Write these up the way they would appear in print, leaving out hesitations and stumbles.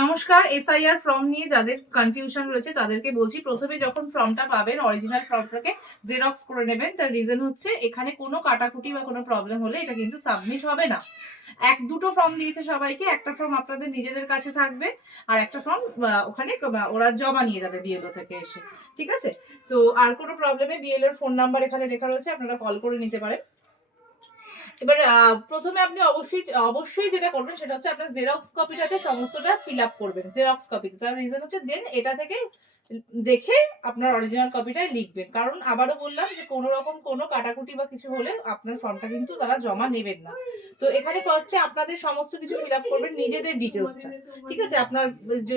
নমস্কার। SIR form নিয়ে যাদের কনফিউশন রয়েছে তাদেরকে বলছি, প্রথমে যখন ফর্মটা পাবেন অরিজিনাল ফর্মটাকে জেরক্স করে নেবেন। তার রিজন হচ্ছে এখানে কোনো কাটাকুটি বা কোনো প্রবলেম হলে এটা কিন্তু সাবমিট হবে না। দুটো ফর্ম দিয়েছে সবাইকে, একটা ফর্ম আপনাদের নিজেদের কাছে থাকবে আর একটা ফর্ম ওখানে ওরা জমা নিয়ে যাবে বিএলও থেকে এসে। ঠিক আছে? তো আর কোনো প্রবলেমে বিএলওর ফোন নাম্বার এখানে লেখা রয়েছে, আপনারা কল করে নিতে পারেন। এবার প্রথমে আপনি অবশ্যই যেটা করবেন সেটা হচ্ছে আপনার জেরক্স কপিটাতে সমস্তটা ফিল আপ করবেন। জেরক্স কপিতে তার রিজন হচ্ছে দেন এটা থেকে দেখে আপনার অরিজিনাল কপিটাই লিখবেন। কারণ আবারও বললাম যে কোনো রকম কোনো কাটাকুটি বা কিছু হলে আপনার ফর্মটা কিন্তু তারা জমা নেবেন না। তো এখানে ফার্স্টে আপনাদের সমস্ত কিছু ফিল আপ করবেন, নিজেদের ডিটেলসটা। ঠিক আছে? আপনার যে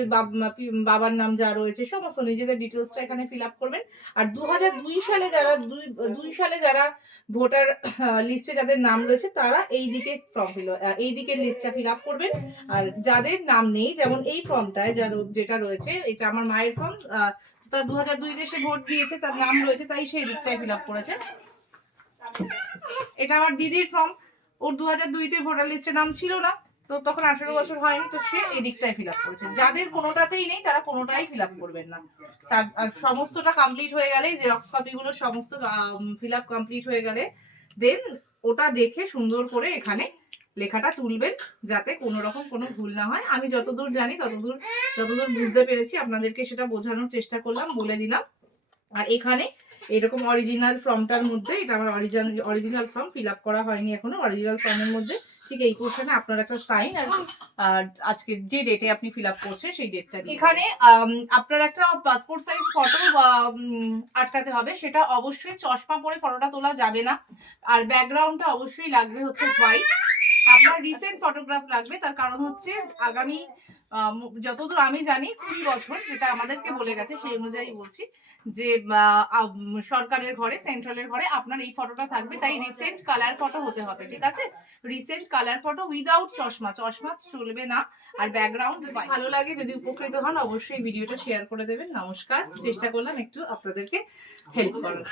বাবার নাম যা রয়েছে সমস্ত নিজেদের ডিটেলসটা এখানে ফিল আপ করবেন। আর 2002 সালে যারা 2 সালে যারা ভোটার লিস্টে যাদের নাম রয়েছে তারা এই দিকে এই দিকের লিস্টটা ফিল আপ করবেন। আর যাদের নাম নেই, যেমন এই ফর্মটায় যেটা রয়েছে, এটা আমার মায়ের ফর্ম, তার 2002 সে ভোট দিয়েছে, তার নাম রয়েছে, তাই সেই দিকটায় ফিল আপ করেছে। এটা আমার দিদির ফর্ম, ওর 2002-তে ভোটার লিস্টে নাম ছিল না, তো তখন 18 বছর হয়নি, তো সে এই দিকটায় ফিল আপ করেছে। যাদের কোনোটাতেই নেই তারা কোনোটাই ফিল আপ করবেন না। তার সমস্তটা কমপ্লিট হয়ে গেলে, জেরক্স কপিগুলো সমস্ত ফিল আপ কমপ্লিট হয়ে গেলে দেন ওটা দেখে সুন্দর করে এখানে লেখাটা তুলবেন, যাতে কোনো রকম কোনো ভুল না হয়। আমি যতদূর জানি যতদূর বুঝতে পেরেছি আপনাদেরকে সেটা বোঝানোর চেষ্টা করলাম, বলে দিলাম। আর এখানে এরকম অরিজিনাল ফর্মটার মধ্যে, এটা আমার অরিজিনাল ফর্ম, ফিল আপ করা হয়নি এখনো। অরিজিনাল ফর্মের মধ্যে ঠিক এই পোর্শনে আপনার একটা সাইন আর আজকে যে ডেটে আপনি ফিল আপ করছেন সেই ডেটটা দিয়ে এখানে আপনার একটা পাসপোর্ট সাইজ ফটো আটকাতে হবে। সেটা অবশ্যই চশমা পরে ফটোটা তোলা যাবে না। আর ব্যাকগ্রাউন্ডটা অবশ্যই লাগবে হচ্ছে হোয়াইট। আপনার রিসেন্ট ফটোগ্রাফ লাগবে, তার কারণ হচ্ছে আগামী যতদূর আমি জানি 20 বছর, যেটা আমাদেরকে বলে গেছে সেই অনুযায়ী বলছি, যে সরকারের ঘরে, সেন্ট্রালের ঘরে আপনার এই ফটোটা থাকবে। তাই রিসেন্ট কালার ফটো হতে হবে। ঠিক আছে? রিসেন্ট কালার ফটো উইদাউট চশমা চলবে না। আর ব্যাকগ্রাউন্ড যদি ভালো লাগে, যদি উপকৃত হন, অবশ্যই ভিডিওটা শেয়ার করে দেবেন। নমস্কার। চেষ্টা করলাম একটু আপনাদেরকে হেল্প করার।